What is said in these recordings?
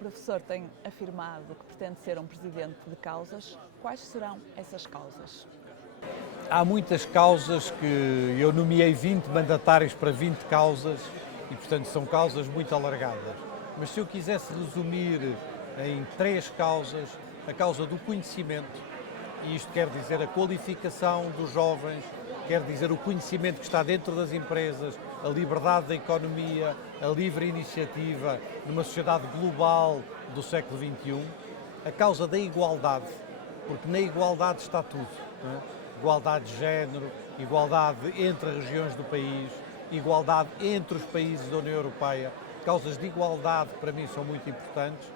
professor tem afirmado que pretende ser um presidente de causas. Quais serão essas causas? Há muitas causas que eu nomeei 20 mandatários para 20 causas e, portanto, são causas muito alargadas. Mas se eu quisesse resumir em 3 causas, a causa do conhecimento, e isto quer dizer a qualificação dos jovens, quer dizer o conhecimento que está dentro das empresas, a liberdade da economia, a livre iniciativa numa sociedade global do século XXI, a causa da igualdade, porque na igualdade está tudo, não é? Igualdade de género, igualdade entre regiões do país, igualdade entre os países da União Europeia. Causas de igualdade para mim são muito importantes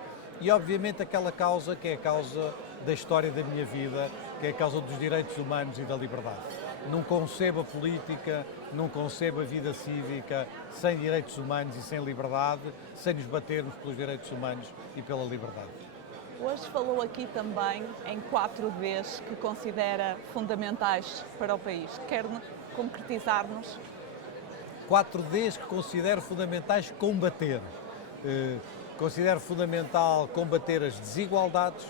e obviamente aquela causa que é a causa da história da minha vida, que é a causa dos direitos humanos e da liberdade. Não concebo a política, não concebo a vida cívica sem direitos humanos e sem liberdade, sem nos batermos pelos direitos humanos e pela liberdade. Hoje falou aqui também em 4 Ds que considera fundamentais para o país. Quer concretizar-nos? 4 Ds que considero fundamentais combater. Considero fundamental combater as desigualdades,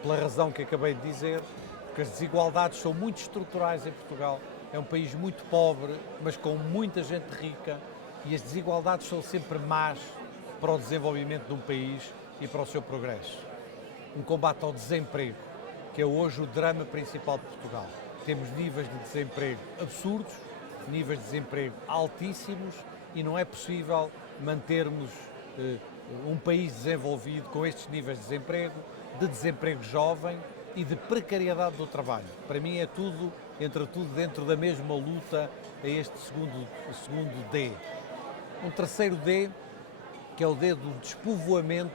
pela razão que acabei de dizer, porque as desigualdades são muito estruturais em Portugal. É um país muito pobre, mas com muita gente rica, e as desigualdades são sempre más para o desenvolvimento de um país e para o seu progresso. Um combate ao desemprego, que é hoje o drama principal de Portugal. Temos níveis de desemprego absurdos, níveis de desemprego altíssimos, e não é possível mantermos um país desenvolvido com estes níveis de desemprego jovem e de precariedade do trabalho. Para mim é tudo, entra tudo dentro da mesma luta a este segundo D. Um terceiro D, que é o D do despovoamento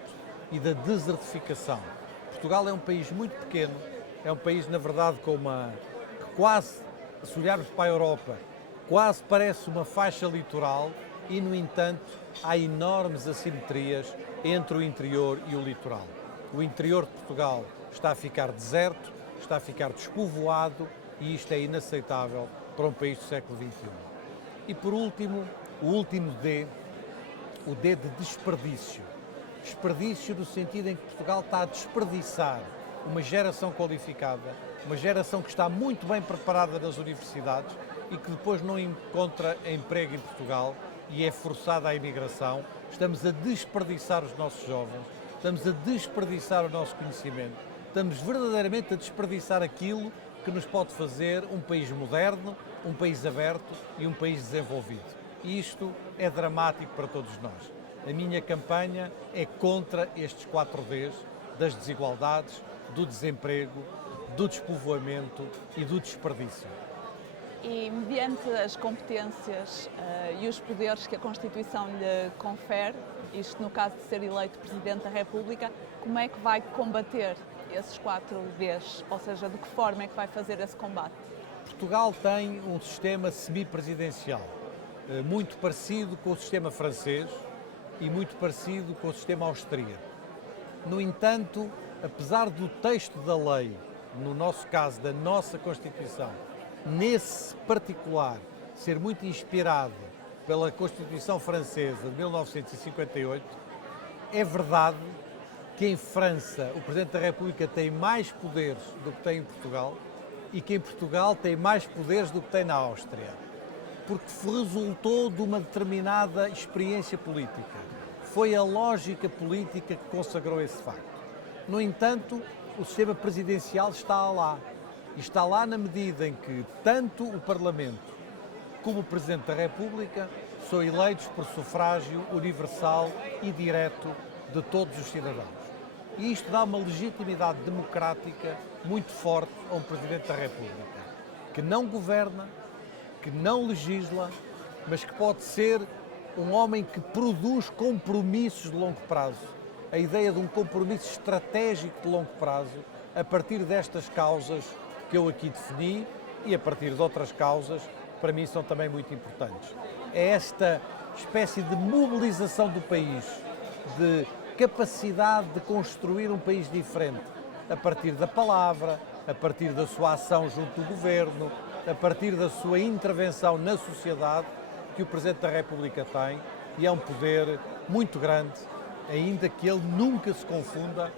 e da desertificação. Portugal é um país muito pequeno, é um país, na verdade, que quase, se olharmos para a Europa, quase parece uma faixa litoral e, no entanto, há enormes assimetrias entre o interior e o litoral. O interior de Portugal está a ficar deserto, está a ficar despovoado e isto é inaceitável para um país do século XXI. E, por último, o último D, o D de desperdício. Desperdício no sentido em que Portugal está a desperdiçar uma geração qualificada, uma geração que está muito bem preparada nas universidades e que depois não encontra emprego em Portugal e é forçada à imigração. Estamos a desperdiçar os nossos jovens, estamos a desperdiçar o nosso conhecimento, estamos verdadeiramente a desperdiçar aquilo que nos pode fazer um país moderno, um país aberto e um país desenvolvido. E isto é dramático para todos nós. A minha campanha é contra estes 4 Ds, das desigualdades, do desemprego, do despovoamento e do desperdício. E, mediante as competências e os poderes que a Constituição lhe confere, isto no caso de ser eleito Presidente da República, como é que vai combater esses 4 Ds? Ou seja, de que forma é que vai fazer esse combate? Portugal tem um sistema semipresidencial, muito parecido com o sistema francês e muito parecido com o sistema austríaco. No entanto, apesar do texto da lei, no nosso caso, da nossa Constituição, nesse particular, ser muito inspirado pela Constituição francesa de 1958, é verdade que em França o Presidente da República tem mais poderes do que tem em Portugal e que em Portugal tem mais poderes do que tem na Áustria, porque resultou de uma determinada experiência política. Foi a lógica política que consagrou esse facto. No entanto, o sistema presidencial está lá. E está lá na medida em que tanto o Parlamento como o Presidente da República são eleitos por sufrágio universal e direto de todos os cidadãos. E isto dá uma legitimidade democrática muito forte a um Presidente da República, que não governa, que não legisla, mas que pode ser um homem que produz compromissos de longo prazo. A ideia de um compromisso estratégico de longo prazo, a partir destas causas que eu aqui defini e a partir de outras causas, para mim são também muito importantes. É esta espécie de mobilização do país, de capacidade de construir um país diferente, a partir da palavra, a partir da sua ação junto do governo, a partir da sua intervenção na sociedade, que o Presidente da República tem, e é um poder muito grande ainda que ele nunca se confunda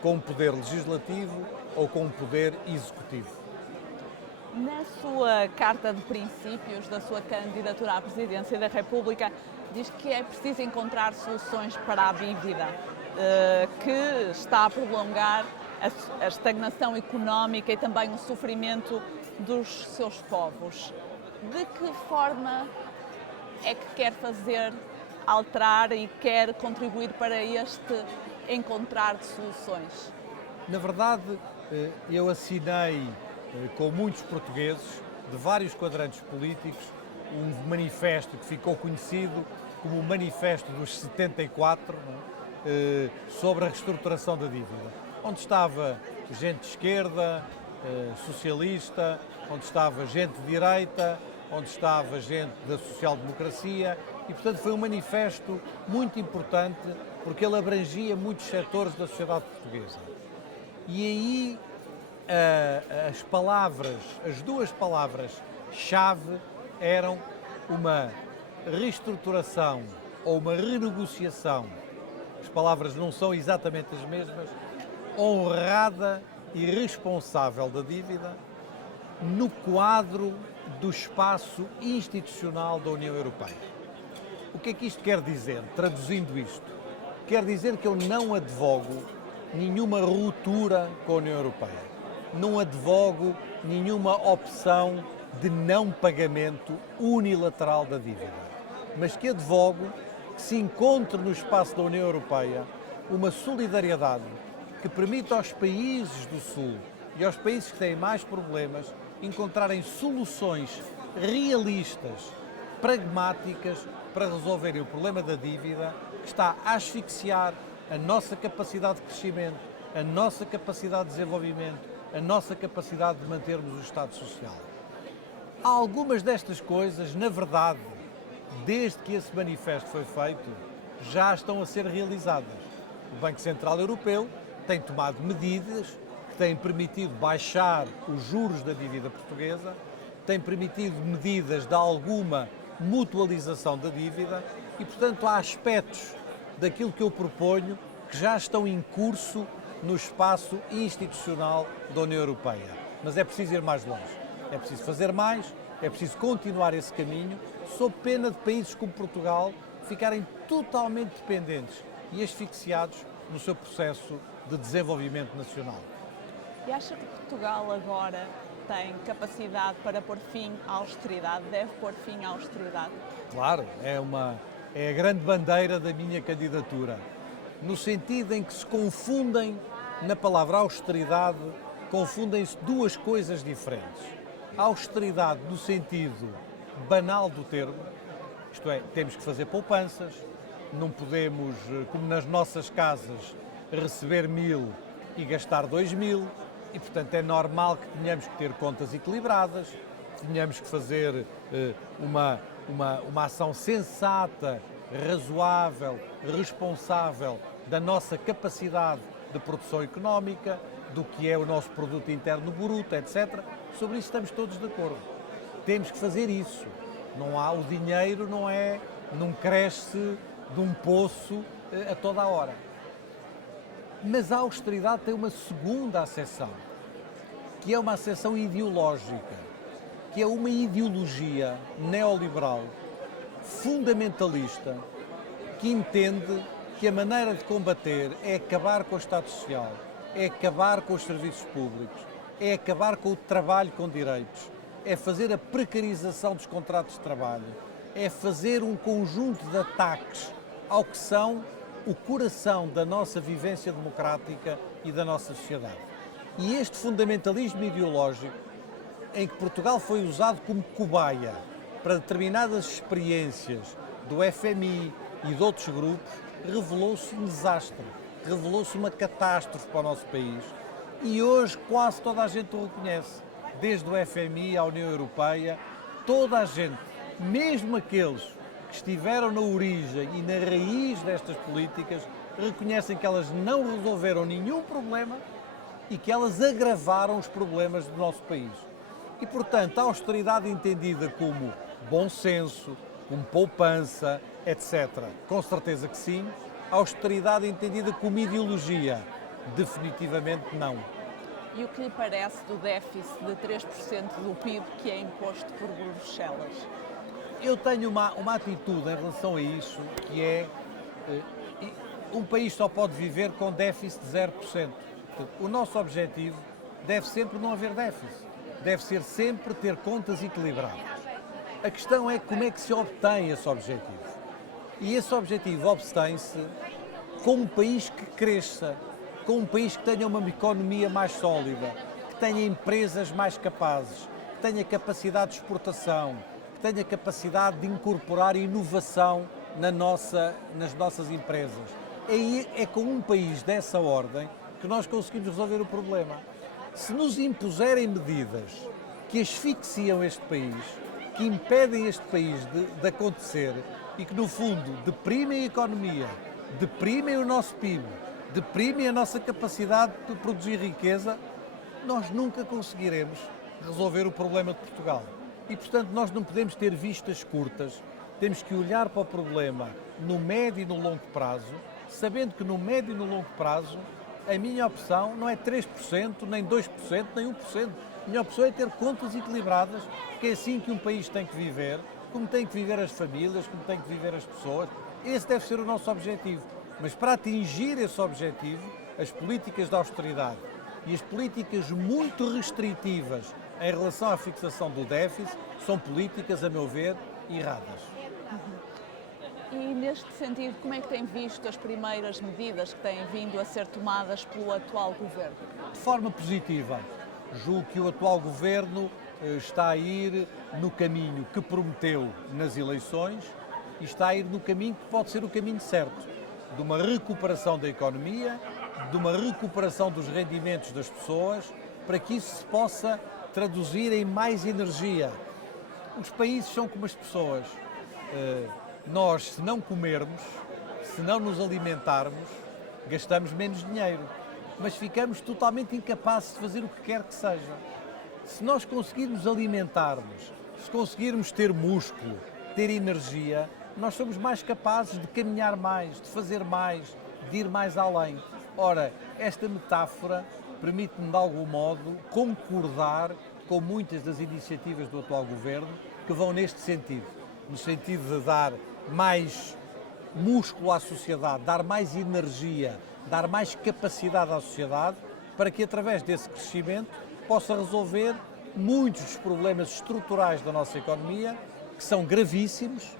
com o poder legislativo ou com o poder executivo. Na sua carta de princípios da sua candidatura à presidência da República, diz que é preciso encontrar soluções para a dívida, que está a prolongar a estagnação económica e também o sofrimento dos seus povos. De que forma é que quer fazer, alterar e quer contribuir para este encontrar de soluções? Na verdade, eu assinei com muitos portugueses de vários quadrantes políticos um manifesto que ficou conhecido como o Manifesto dos 74, sobre a reestruturação da dívida, onde estava gente de esquerda, socialista, onde estava gente de direita, onde estava gente da social-democracia e, portanto, foi um manifesto muito importante porque ele abrangia muitos setores da sociedade portuguesa. E aí as duas palavras-chave eram uma reestruturação ou uma renegociação. As palavras não são exatamente as mesmas, honrada e responsável da dívida no quadro do espaço institucional da União Europeia. O que é que isto quer dizer? Traduzindo isto, quer dizer que eu não advogo nenhuma ruptura com a União Europeia, não advogo nenhuma opção de não pagamento unilateral da dívida, mas que advogo que se encontre no espaço da União Europeia uma solidariedade que permita aos países do Sul e aos países que têm mais problemas encontrarem soluções realistas, pragmáticas, para resolverem o problema da dívida que está a asfixiar a nossa capacidade de crescimento, a nossa capacidade de desenvolvimento, a nossa capacidade de mantermos o Estado Social. Algumas destas coisas, na verdade, desde que esse manifesto foi feito, já estão a ser realizadas. O Banco Central Europeu tem tomado medidas que têm permitido baixar os juros da dívida portuguesa, tem permitido medidas de alguma mutualização da dívida e, portanto, há aspectos daquilo que eu proponho que já estão em curso no espaço institucional da União Europeia. Mas é preciso ir mais longe, é preciso fazer mais, é preciso continuar esse caminho, sob pena de países como Portugal ficarem totalmente dependentes e asfixiados no seu processo de desenvolvimento nacional. E acha que Portugal agora tem capacidade para pôr fim à austeridade, deve pôr fim à austeridade? Claro, é a grande bandeira da minha candidatura, no sentido em que se confundem, na palavra austeridade, confundem-se duas coisas diferentes. A austeridade no sentido banal do termo, isto é, temos que fazer poupanças, não podemos, como nas nossas casas, receber 1.000 e gastar 2.000, e portanto é normal que tenhamos que ter contas equilibradas, que tenhamos que fazer uma ação sensata, razoável, responsável da nossa capacidade de produção económica, do que é o nosso produto interno bruto, etc. Sobre isso estamos todos de acordo. Temos que fazer isso. O dinheiro não cresce de um poço a toda a hora. Mas a austeridade tem uma segunda acessão, que é uma acessão ideológica, que é uma ideologia neoliberal, fundamentalista, que entende que a maneira de combater é acabar com o Estado Social, é acabar com os serviços públicos, é acabar com o trabalho com direitos, é fazer a precarização dos contratos de trabalho, é fazer um conjunto de ataques ao que são o coração da nossa vivência democrática e da nossa sociedade. E este fundamentalismo ideológico, em que Portugal foi usado como cobaia para determinadas experiências do FMI e de outros grupos, revelou-se um desastre, revelou-se uma catástrofe para o nosso país. E hoje quase toda a gente o reconhece, desde o FMI à União Europeia, toda a gente, mesmo aqueles que estiveram na origem e na raiz destas políticas, reconhecem que elas não resolveram nenhum problema e que elas agravaram os problemas do nosso país. E, portanto, a austeridade entendida como bom senso, como poupança, etc., com certeza que sim, A austeridade entendida como ideologia? Definitivamente não. E o que lhe parece do déficit de 3% do PIB que é imposto por Bruxelas? Eu tenho uma atitude em relação a isso, que é um país só pode viver com déficit de 0%. Portanto, o nosso objetivo deve sempre não haver déficit, deve ser sempre ter contas equilibradas. A questão é como é que se obtém esse objetivo. E esse objetivo obtém-se com um país que cresça, com um país que tenha uma economia mais sólida, que tenha empresas mais capazes, que tenha capacidade de exportação, que tenha capacidade de incorporar inovação nas nossas empresas. É com um país dessa ordem que nós conseguimos resolver o problema. Se nos impuserem medidas que asfixiam este país, que impedem este país de acontecer e que, no fundo, deprimem a economia, deprimem o nosso PIB, deprimem a nossa capacidade de produzir riqueza, nós nunca conseguiremos resolver o problema de Portugal. E, portanto, nós não podemos ter vistas curtas, temos que olhar para o problema no médio e no longo prazo, sabendo que no médio e no longo prazo a minha opção não é 3%, nem 2%, nem 1%. A minha opção é ter contas equilibradas, porque é assim que um país tem que viver, como têm que viver as famílias, como têm que viver as pessoas. Esse deve ser o nosso objetivo. Mas para atingir esse objetivo, as políticas de austeridade e as políticas muito restritivas em relação à fixação do déficit são políticas, a meu ver, erradas. E neste sentido, como é que tem visto as primeiras medidas que têm vindo a ser tomadas pelo atual governo? De forma positiva. Julgo que o atual governo está a ir no caminho que prometeu nas eleições e está a ir no caminho que pode ser o caminho certo, de uma recuperação da economia, de uma recuperação dos rendimentos das pessoas, para que isso se possa traduzir em mais energia. Os países são como as pessoas. Nós, se não comermos, se não nos alimentarmos, gastamos menos dinheiro, mas ficamos totalmente incapazes de fazer o que quer que seja. Se nós conseguirmos alimentar-nos, se conseguirmos ter músculo, ter energia, nós somos mais capazes de caminhar mais, de fazer mais, de ir mais além. Ora, esta metáfora permite-me, de algum modo, concordar com muitas das iniciativas do atual governo que vão neste sentido, no sentido de dar mais músculo à sociedade, dar mais energia, dar mais capacidade à sociedade, para que, através desse crescimento, possa resolver muitos dos problemas estruturais da nossa economia, que são gravíssimos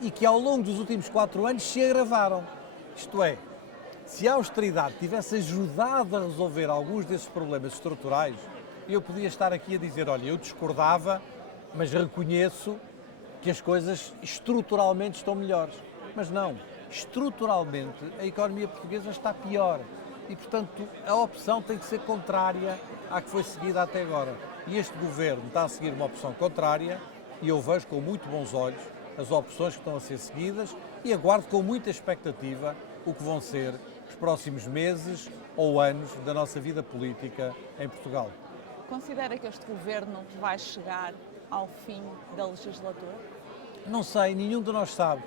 e que, ao longo dos últimos 4 anos, se agravaram. Isto é, se a austeridade tivesse ajudado a resolver alguns desses problemas estruturais, eu podia estar aqui a dizer, olha, eu discordava, mas reconheço que as coisas estruturalmente estão melhores. Mas não, estruturalmente a economia portuguesa está pior e, portanto, a opção tem que ser contrária à que foi seguida até agora. E este governo está a seguir uma opção contrária e eu vejo com muito bons olhos as opções que estão a ser seguidas e aguardo com muita expectativa o que vão ser os próximos meses ou anos da nossa vida política em Portugal. Considera que este governo vai chegar ao fim da legislatura? Não sei, nenhum de nós sabe,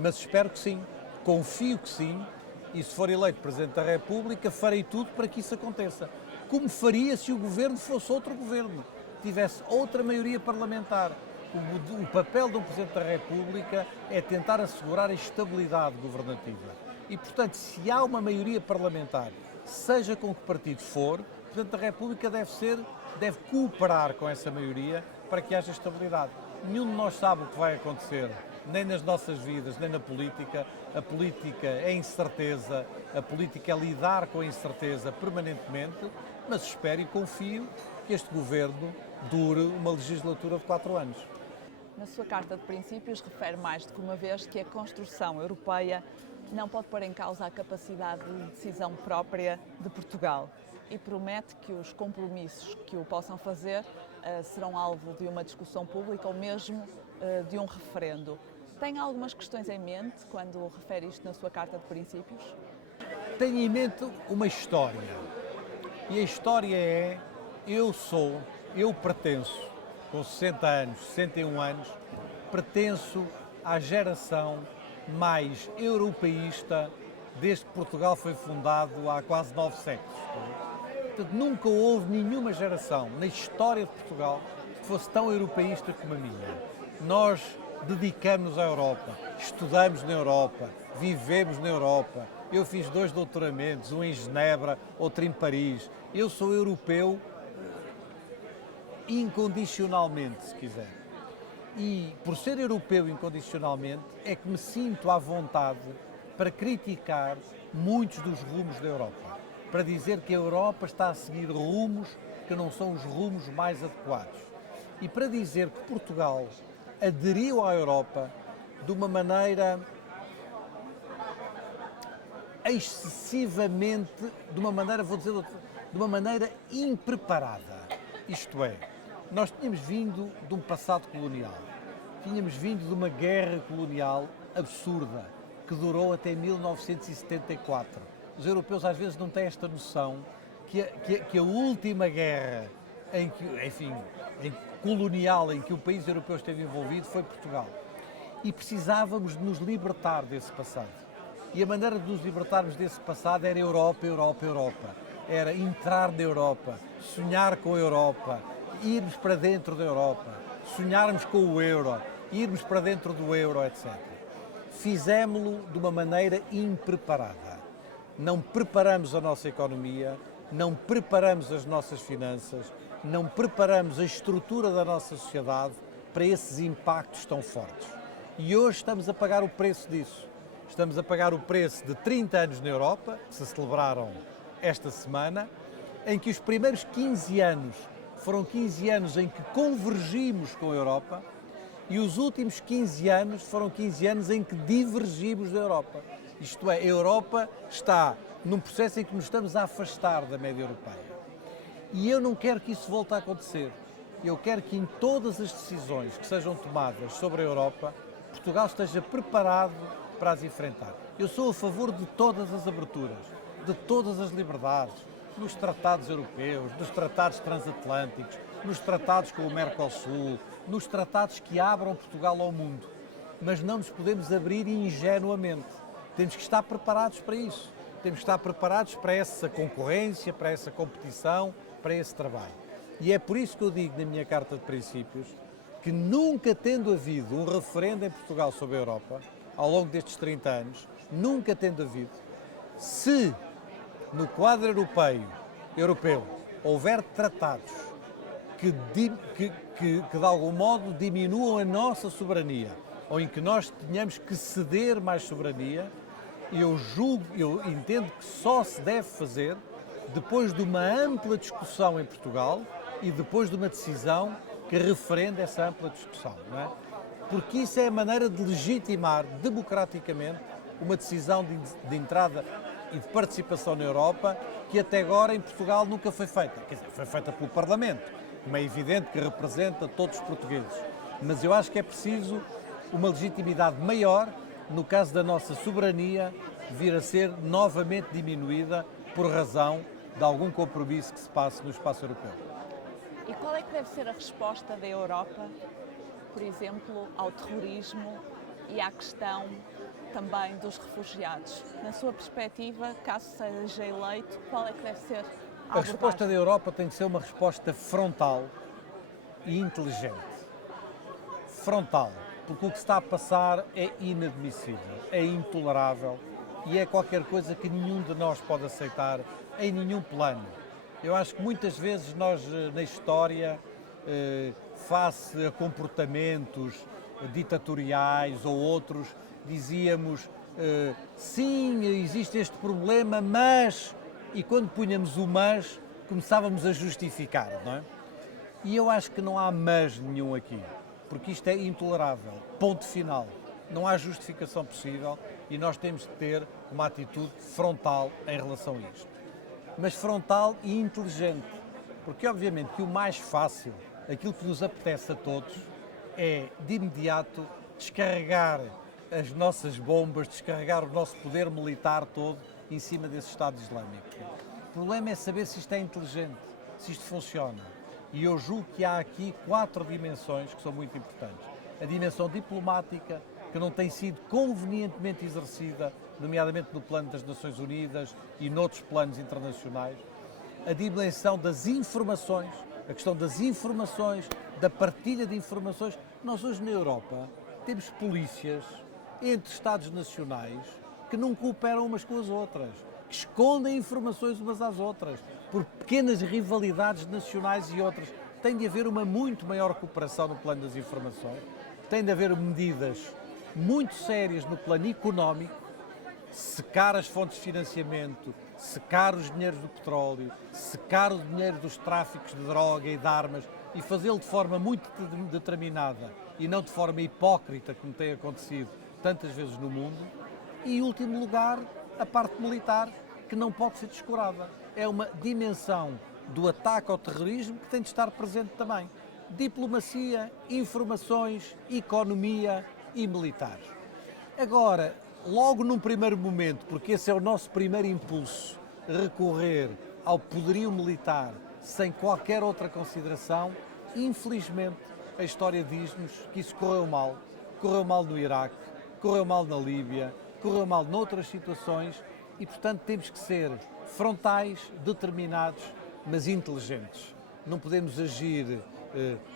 mas espero que sim, confio que sim, e se for eleito Presidente da República farei tudo para que isso aconteça. Como faria se o governo fosse outro governo, tivesse outra maioria parlamentar. O papel de um Presidente da República é tentar assegurar a estabilidade governativa. E, portanto, se há uma maioria parlamentar, seja com que partido for, o Presidente da República deve cooperar com essa maioria para que haja estabilidade. Nenhum de nós sabe o que vai acontecer, nem nas nossas vidas, nem na política. A política é incerteza, a política é lidar com a incerteza permanentemente, mas espero e confio que este governo dure uma legislatura de 4 anos. Na sua Carta de Princípios refere mais do que uma vez que a construção europeia não pode pôr em causa a capacidade de decisão própria de Portugal e promete que os compromissos que o possam fazer serão alvo de uma discussão pública ou mesmo de um referendo. Tem algumas questões em mente quando refere isto na sua Carta de Princípios? Tenho em mente uma história. E a história é, eu pertenço, com 60 anos, 61 anos, pertenço à geração mais europeísta desde que Portugal foi fundado há quase 9 séculos. Portanto, nunca houve nenhuma geração na história de Portugal que fosse tão europeísta como a minha. Nós dedicamos-nos à Europa, estudamos na Europa, vivemos na Europa. Eu fiz 2 doutoramentos, um em Genebra, outro em Paris. Eu sou europeu incondicionalmente, se quiser. E por ser europeu incondicionalmente é que me sinto à vontade para criticar muitos dos rumos da Europa, para dizer que a Europa está a seguir rumos que não são os rumos mais adequados e para dizer que Portugal aderiu à Europa de uma maneira excessivamente, de uma maneira impreparada. Isto é, nós tínhamos vindo de um passado colonial, tínhamos vindo de uma guerra colonial absurda, que durou até 1974. Os europeus às vezes não têm esta noção que a última guerra colonial em que o país europeu esteve envolvido foi Portugal. E precisávamos de nos libertar desse passado. E a maneira de nos libertarmos desse passado era Europa, Europa, Europa. Era entrar na Europa, sonhar com a Europa, irmos para dentro da Europa, sonharmos com o euro, irmos para dentro do euro, etc. Fizemos-lo de uma maneira impreparada. Não preparamos a nossa economia, não preparamos as nossas finanças, não preparamos a estrutura da nossa sociedade para esses impactos tão fortes. E hoje estamos a pagar o preço disso. Estamos a pagar o preço de 30 anos na Europa, que se celebraram esta semana, em que os primeiros 15 anos foram 15 anos em que convergimos com a Europa e os últimos 15 anos foram 15 anos em que divergimos da Europa. Isto é, a Europa está num processo em que nos estamos a afastar da média europeia. E eu não quero que isso volte a acontecer. Eu quero que em todas as decisões que sejam tomadas sobre a Europa, Portugal esteja preparado para as enfrentar. Eu sou a favor de todas as aberturas, de todas as liberdades, nos tratados europeus, nos tratados transatlânticos, nos tratados com o Mercosul, nos tratados que abram Portugal ao mundo. Mas não nos podemos abrir ingenuamente. Temos que estar preparados para isso. Temos que estar preparados para essa concorrência, para essa competição, para esse trabalho. E é por isso que eu digo na minha Carta de Princípios que nunca tendo havido um referendo em Portugal sobre a Europa, ao longo destes 30 anos, nunca tendo havido, se no quadro europeu houver tratados que de algum modo diminuam a nossa soberania, ou em que nós tenhamos que ceder mais soberania, eu entendo que só se deve fazer depois de uma ampla discussão em Portugal e depois de uma decisão que referenda essa ampla discussão, não é? Porque isso é a maneira de legitimar democraticamente uma decisão de entrada e de participação na Europa que até agora em Portugal nunca foi feita. Quer dizer, foi feita pelo Parlamento, como é evidente que representa todos os portugueses. Mas eu acho que é preciso uma legitimidade maior no caso da nossa soberania vir a ser novamente diminuída por razão de algum compromisso que se passe no espaço europeu. E qual é que deve ser a resposta da Europa, por exemplo, ao terrorismo e à questão também dos refugiados? Na sua perspectiva, caso seja eleito, qual é que deve ser a abordagem? A resposta da Europa tem que ser uma resposta frontal e inteligente. Frontal, porque o que se está a passar é inadmissível, é intolerável e é qualquer coisa que nenhum de nós pode aceitar em nenhum plano. Eu acho que muitas vezes nós, na história, face a comportamentos ditatoriais ou outros, dizíamos sim, existe este problema, mas... E quando punhamos o mas, começávamos a justificar, não é? E eu acho que não há mas nenhum aqui, porque isto é intolerável. Ponto final. Não há justificação possível e nós temos de ter uma atitude frontal em relação a isto. Mas frontal e inteligente, porque obviamente que o mais fácil, aquilo que nos apetece a todos, é de imediato descarregar as nossas bombas, descarregar o nosso poder militar todo em cima desse Estado Islâmico. O problema é saber se isto é inteligente, se isto funciona. E eu julgo que há aqui 4 dimensões que são muito importantes. A dimensão diplomática, que não tem sido convenientemente exercida, nomeadamente no plano das Nações Unidas e noutros planos internacionais, a dimensão das informações, a questão das informações, da partilha de informações. Nós hoje na Europa temos polícias entre Estados nacionais que não cooperam umas com as outras, que escondem informações umas às outras, por pequenas rivalidades nacionais e outras. Tem de haver uma muito maior cooperação no plano das informações, tem de haver medidas muito sérias no plano económico, secar as fontes de financiamento, secar os dinheiros do petróleo, secar o dinheiro dos tráficos de droga e de armas e fazê-lo de forma muito determinada e não de forma hipócrita, como tem acontecido tantas vezes no mundo. E, em último lugar, a parte militar, que não pode ser descurada. É uma dimensão do ataque ao terrorismo que tem de estar presente também. Diplomacia, informações, economia e militares. Agora, logo num primeiro momento, porque esse é o nosso primeiro impulso, recorrer ao poderio militar sem qualquer outra consideração, infelizmente a história diz-nos que isso correu mal. Correu mal no Iraque, correu mal na Líbia, correu mal noutras situações e, portanto, temos que ser frontais, determinados, mas inteligentes. Não podemos agir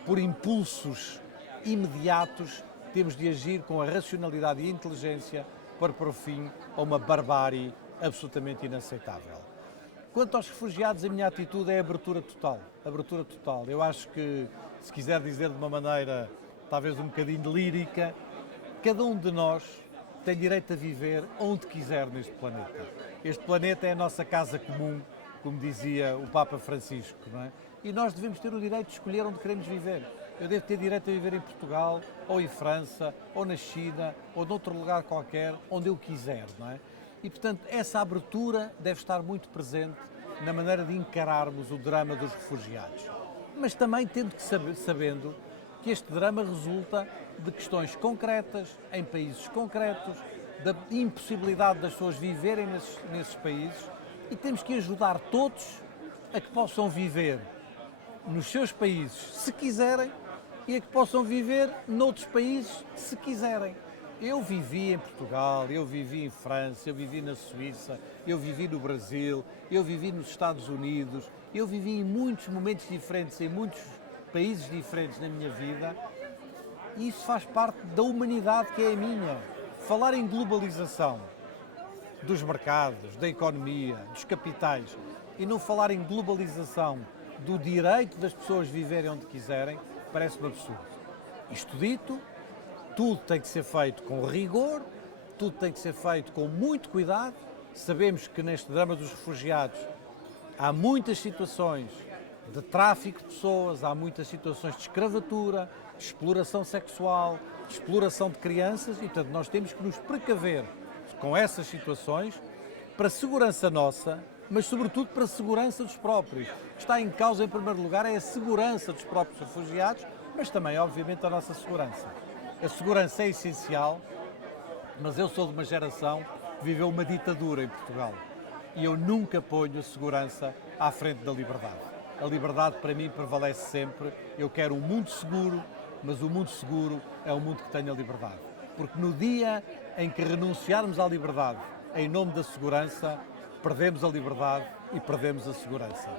por impulsos imediatos, temos de agir com a racionalidade e a inteligência para pôr fim a uma barbárie absolutamente inaceitável. Quanto aos refugiados, a minha atitude é abertura total. Abertura total. Eu acho que, se quiser dizer de uma maneira talvez um bocadinho lírica, cada um de nós tem direito a viver onde quiser neste planeta. Este planeta é a nossa casa comum, como dizia o Papa Francisco, não é? E nós devemos ter o direito de escolher onde queremos viver. Eu devo ter direito a viver em Portugal, ou em França, ou na China, ou noutro lugar qualquer, onde eu quiser, não é? E, portanto, essa abertura deve estar muito presente na maneira de encararmos o drama dos refugiados. Mas também tendo que sabendo que este drama resulta de questões concretas, em países concretos, da impossibilidade das pessoas viverem nesses países, e temos que ajudar todos a que possam viver nos seus países, se quiserem, e a que possam viver noutros países, se quiserem. Eu vivi em Portugal, eu vivi em França, eu vivi na Suíça, eu vivi no Brasil, eu vivi nos Estados Unidos, eu vivi em muitos momentos diferentes, em muitos países diferentes na minha vida, e isso faz parte da humanidade que é a minha. Falar em globalização dos mercados, da economia, dos capitais, e não falar em globalização do direito das pessoas viverem onde quiserem, parece-me absurdo. Isto dito, tudo tem que ser feito com rigor, tudo tem que ser feito com muito cuidado. Sabemos que neste drama dos refugiados há muitas situações de tráfico de pessoas, há muitas situações de escravatura, de exploração sexual, de exploração de crianças e, portanto, nós temos que nos precaver com essas situações para a segurança nossa, mas sobretudo para a segurança dos próprios. Está em causa, em primeiro lugar, é a segurança dos próprios refugiados, mas também, obviamente, a nossa segurança. A segurança é essencial, mas eu sou de uma geração que viveu uma ditadura em Portugal e eu nunca ponho a segurança à frente da liberdade. A liberdade para mim prevalece sempre. Eu quero um mundo seguro, mas o mundo seguro é um mundo que tenha liberdade. Porque no dia em que renunciarmos à liberdade em nome da segurança, perdemos a liberdade e perdemos a segurança.